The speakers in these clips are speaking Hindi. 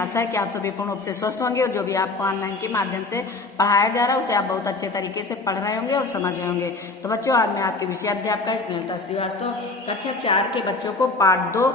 आशा है कि आप सभी पूर्ण रूप से स्वस्थ होंगे और जो भी आपको ऑनलाइन के माध्यम से पढ़ाया जा रहा है उसे आप बहुत अच्छे तरीके से पढ़ रहे होंगे और समझ रहे होंगे। तो बच्चों, आज मैं आपके विषय अध्यापका स्नेहलता श्रीवास्तव कक्षा 4 के बच्चों को पाठ 2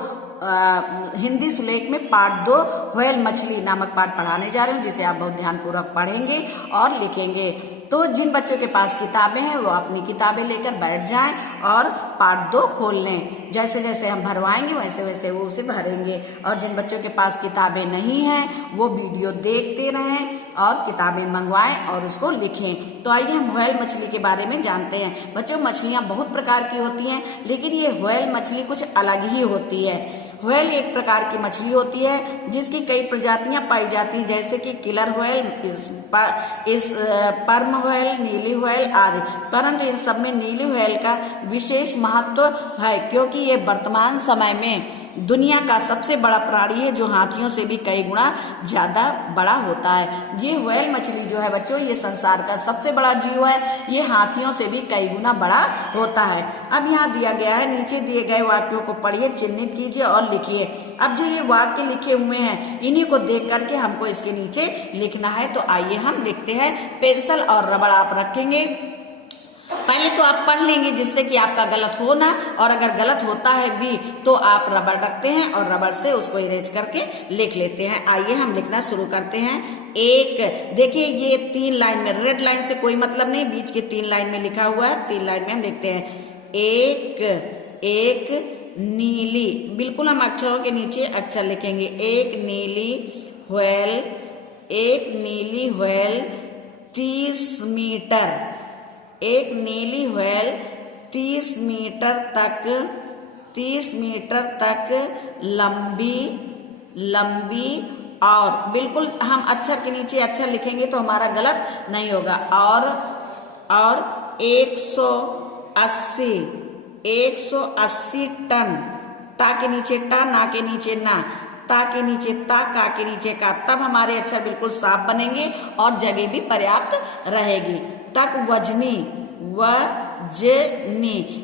हिंदी सुलेख में पाठ 2 व्हेल मछली नामक पाठ पढ़ाने जा रही हूँ, जिसे आप बहुत ध्यानपूर्वक पढ़ेंगे और लिखेंगे। तो जिन बच्चों के पास किताबें हैं वो अपनी किताबें लेकर बैठ जाएं और पाठ 2 खोल लें। जैसे जैसे हम भरवाएंगे वैसे वैसे वो उसे भरेंगे। और जिन बच्चों के पास किताबें नहीं हैं वो वीडियो देखते रहें और किताबें मंगवाएं और उसको लिखें। तो आइए हम व्हेल मछली के बारे में जानते हैं। बच्चों, मछलियां बहुत प्रकार की होती हैं, लेकिन ये व्हेल मछली कुछ अलग ही होती है। व्हेल एक प्रकार की मछली होती है जिसकी कई प्रजातियां पाई जाती हैं, जैसे कि किलर व्हेल, पर्म व्हेल, नीली व्हेल आदि। परंतु इन सब में नीली व्हेल का विशेष महत्व है, क्योंकि ये वर्तमान समय में दुनिया का सबसे बड़ा प्राणी है, जो हाथियों से भी कई गुना ज्यादा बड़ा होता है। ये व्हेल मछली जो है बच्चों, ये संसार का सबसे बड़ा जीव है। ये हाथियों से भी कई गुना बड़ा होता है। अब यहाँ दिया गया है, नीचे दिए गए वाक्यों को पढ़िए, चिन्हित कीजिए और लिखिए। अब जो ये वाक्य लिखे हुए हैं इन्हीं को देख करके हमको इसके नीचे लिखना है। तो आइए हम लिखते हैं। पेंसिल और रबड़ आप रखेंगे। पहले तो आप पढ़ लेंगे जिससे कि आपका गलत हो ना, और अगर गलत होता है भी तो आप रबड़ रखते हैं और रबड़ से उसको इरेज करके लिख लेते हैं। आइए हम लिखना शुरू करते हैं। एक, देखिए ये 3 लाइन में, रेड लाइन से कोई मतलब नहीं, बीच की 3 लाइन में लिखा हुआ है। 3 लाइन में हम लिखते हैं एक नीली, बिल्कुल हम अक्षरों के नीचे अक्षर लिखेंगे। एक नीली व्हेल 30 मीटर, एक नीली व्हेल 30 मीटर तक लंबी और, बिल्कुल हम अक्षर के नीचे अक्षर लिखेंगे तो हमारा गलत नहीं होगा। और 180 टन, टा के नीचे टा, ना के नीचे ना, ता के नीचे ता, का के नीचे का, तब हमारे अक्षर बिल्कुल साफ बनेंगे और जगह भी पर्याप्त रहेगी। तक वजनी,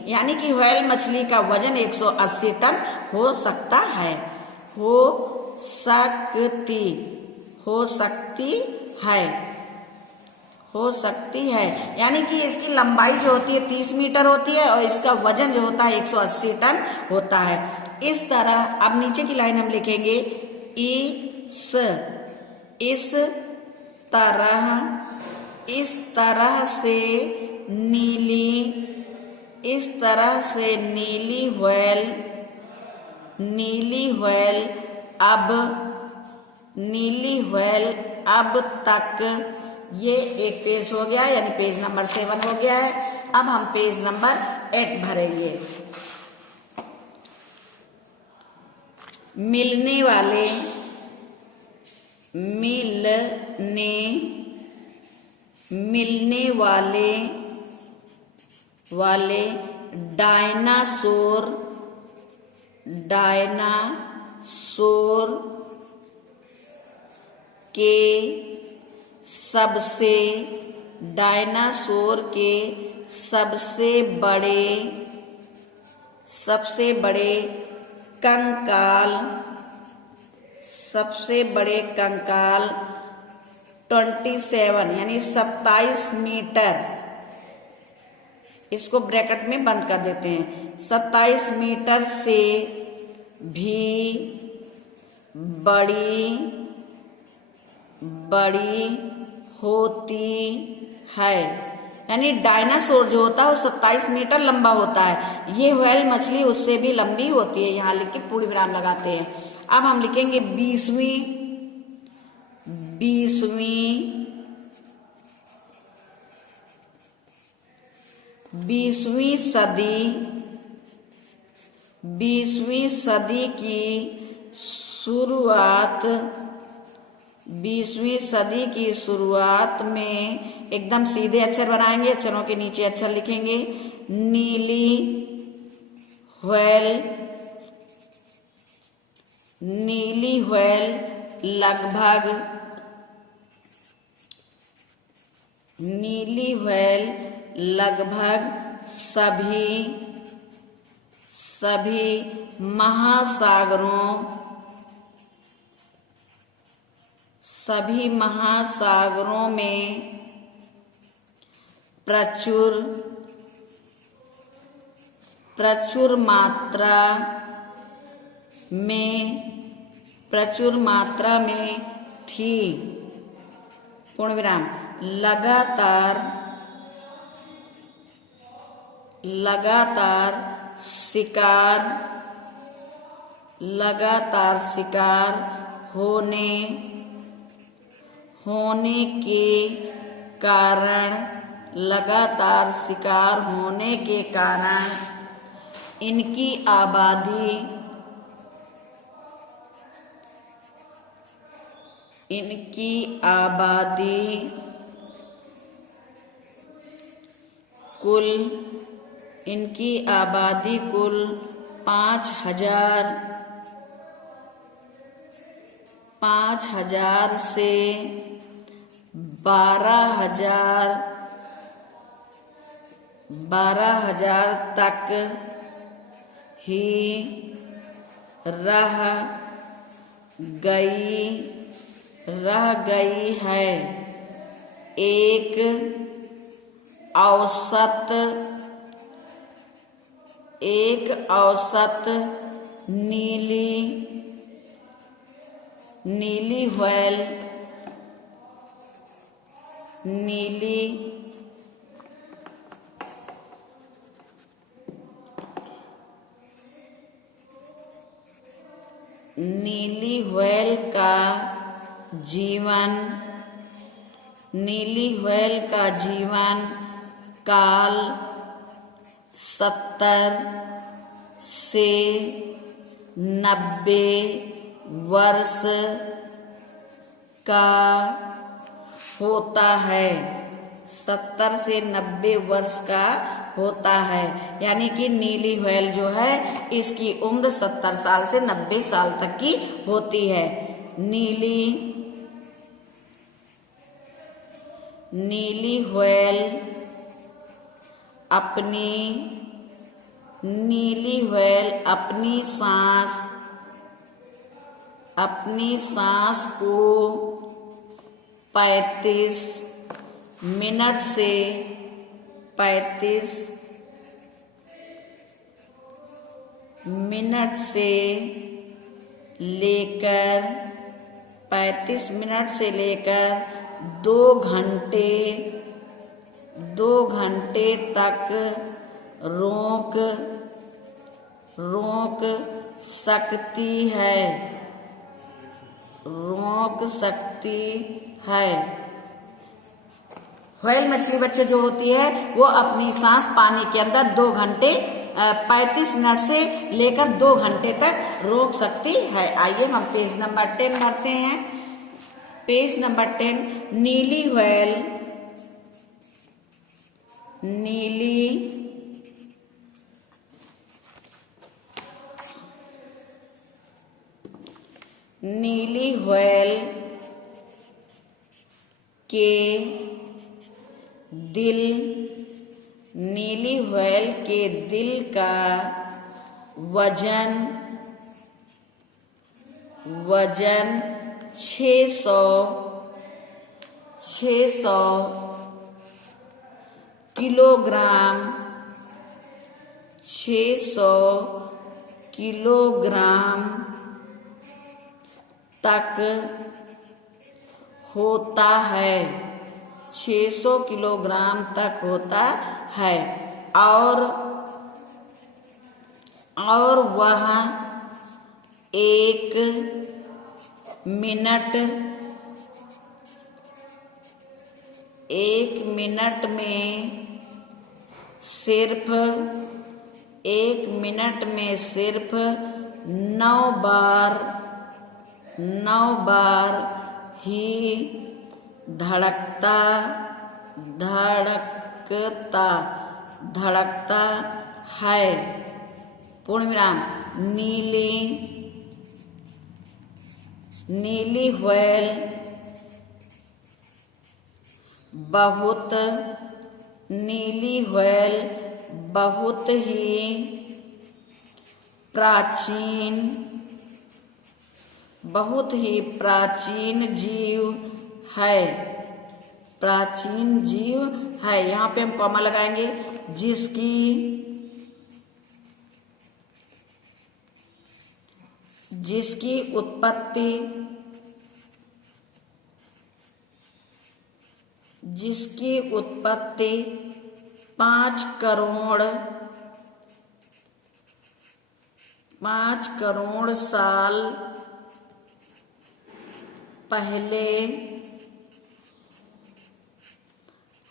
यानी कि व्हेल मछली का वजन 180 टन हो सकता है। हो सकती है, यानी कि इसकी लंबाई जो होती है 30 मीटर होती है और इसका वजन जो होता है 180 टन होता है। इस तरह, अब नीचे की लाइन हम लिखेंगे, इस तरह से नीली व्हेल अब तक, ये एक पेज हो गया, यानी पेज नंबर 7 हो गया है। अब हम पेज नंबर 8 भरेंगे। मिलने वाले डायनासोर के सबसे बड़े कंकाल 27 यानी 27 मीटर, इसको ब्रैकेट में बंद कर देते हैं, 27 मीटर से भी बड़ी होती है। यानी डायनासोर जो होता है वो 27 मीटर लंबा होता है। ये व्हेल मछली उससे भी लंबी होती है। यहाँ लिख के पूर्ण विराम लगाते हैं। अब हम लिखेंगे 20वीं सदी की शुरुआत में, एकदम सीधे अक्षर बनाएंगे, अक्षरों के नीचे अक्षर लिखेंगे। नीली व्हेल लगभग सभी महासागरों सभी महासागरों में प्रचुर मात्रा में थी। पूर्ण विराम। लगातार शिकार होने के कारण इनकी आबादी कुल 5,000 से 12,000 तक ही रह गई है। एक औसत नीली व्हेल का जीवन काल 70 से 90 वर्ष का होता है। 70 से 90 वर्ष का होता है। यानी कि नीली व्हेल जो है इसकी उम्र 70 साल से 90 साल तक की होती है। नीली व्हेल अपनी सांस को 35 मिनट से लेकर 2 घंटे तक रोक सकती है। व्हेल मछली बच्चे जो होती है वो अपनी सांस पानी के अंदर 35 मिनट से लेकर 2 घंटे तक रोक सकती है। आइए हम पेज नंबर 10 पढ़ते हैं। Page number 10। नीली व्हेल के दिल का वजन 600 किलोग्राम तक होता है। 600 किलोग्राम तक होता है और वह 1 मिनट में सिर्फ 9 बार ही धड़कता है। पूर्ण विराम। नीली व्हेल बहुत ही बहुत ही प्राचीन जीव है, प्राचीन जीव है। यहाँ पे हम कॉमा लगाएंगे, जिसकी उत्पत्ति 5 करोड़ साल पहले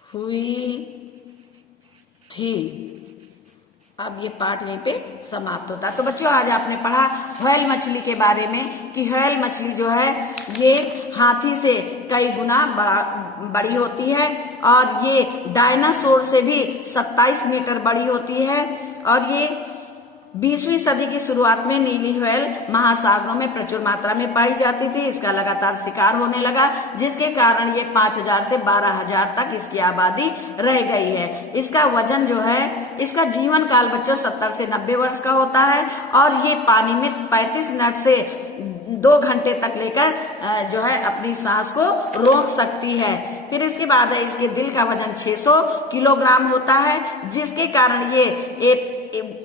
हुई थी। अब ये पाठ यहीं पे समाप्त होता है। तो बच्चों आज आपने पढ़ा व्हेल मछली के बारे में कि व्हेल मछली जो है ये हाथी से कई गुना बड़ी होती है और ये डायनासोर से भी 27 मीटर बड़ी होती है। और ये 20वीं सदी की शुरुआत में नीली व्हेल महासागरों में प्रचुर मात्रा में पाई जाती थी। इसका लगातार शिकार होने लगा, जिसके कारण ये 5000 से 12000 तक इसकी आबादी रह गई है। इसका वजन जो है, इसका जीवन काल बच्चों 70 से 90 वर्ष का होता है और ये पानी में 35 मिनट से 2 घंटे तक लेकर जो है अपनी सांस को रोक सकती है। फिर इसके बाद है इसके दिल का वजन 600 किलोग्राम होता है, जिसके कारण ये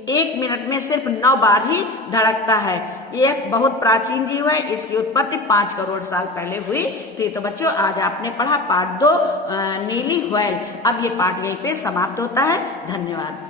एक मिनट में सिर्फ 9 बार ही धड़कता है। ये बहुत प्राचीन जीव है, इसकी उत्पत्ति 5 करोड़ साल पहले हुई थी। तो बच्चों आज आपने पढ़ा पार्ट 2 नीली व्हेल। अब ये पाठ यहीं पे समाप्त होता है। धन्यवाद।